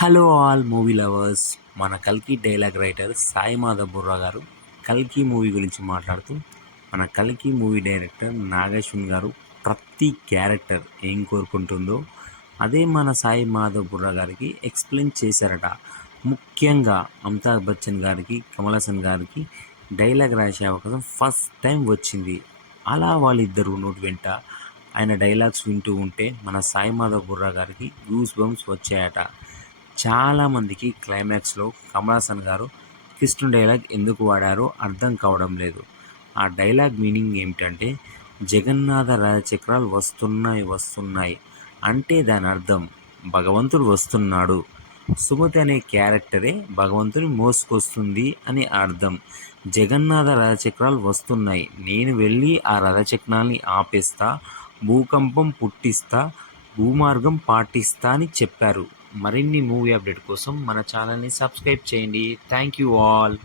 Hello all movie lovers. మన కల్కి dialogue writer Sai Madhav Borra గారు కల్కి మూవీ గురించి మాట్లాడుతూ, మన కల్కి మూవీ డైరెక్టర్ నాగేశ్వన్ గారు ప్రతి క్యారెక్టర్ ఏం కోరుకుంటుందో అదే మన సాయి మాధవ్ బుర్రా గారికి ఎక్స్ప్లెయిన్ చేశారట. ముఖ్యంగా అమితాబ్ బచ్చన్ గారికి, కమల్ హాసన్ గారికి డైలాగ్ రాసే అవకాశం ఫస్ట్ టైం వచ్చింది. అలా వాళ్ళిద్దరూ నోటి వెంట ఆయన డైలాగ్స్ వింటూ ఉంటే మన సాయి మాధవ్ బుర్రా గారికి గూస్ బంప్స్ వచ్చాయట. చాలామందికి క్లైమాక్స్లో కమల్ హాసన్ గారు కృష్ణుడు డైలాగ్ ఎందుకు వాడారో అర్థం కావడం లేదు. ఆ డైలాగ్ మీనింగ్ ఏమిటంటే, జగన్నాథ రథచక్రాలు వస్తున్నాయి వస్తున్నాయి అంటే దాని అర్థం భగవంతుడు వస్తున్నాడు, సుమతి అనే క్యారెక్టరే భగవంతుని మోసుకొస్తుంది అని అర్థం. జగన్నాథ రథచక్రాలు వస్తున్నాయి, నేను వెళ్ళి ఆ రథచక్రాల్ని ఆపేస్తా, భూకంపం పుట్టిస్తా, భూమార్గం పాటిస్తా అని చెప్పారు. మరిన్ని మూవీ అప్డేట్ కోసం మన ఛానల్ని సబ్స్క్రైబ్ చేయండి. Thank you all.